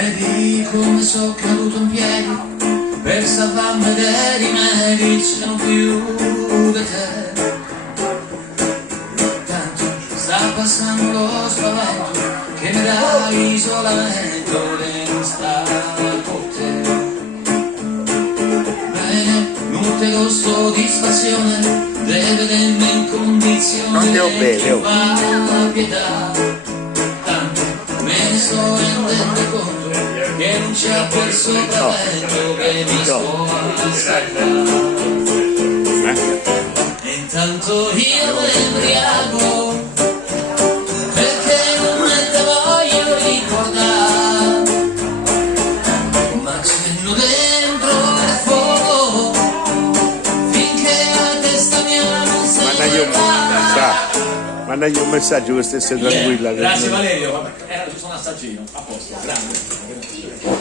Vedi come so caduto in piedi per salvarmi dai rimedi, ce n'ho più da te. Tanto sta passando lo spavento che mi dà isolamento, devo stare con te. Bene, non te lo soddisfazione deve vedermi in condizione non devo bere, la pietà. Tanto me ne sto rendendo conto che non c'è quel sopravvento che mi sto assaltando. E intanto io mi embriago perché non me te voglio ricordare, ma accenno dentro il fuoco finché la testa mia non si mandagli un messaggio che stesse tranquilla. Grazie Valerio, era giusto un assaggino, a posto, grande.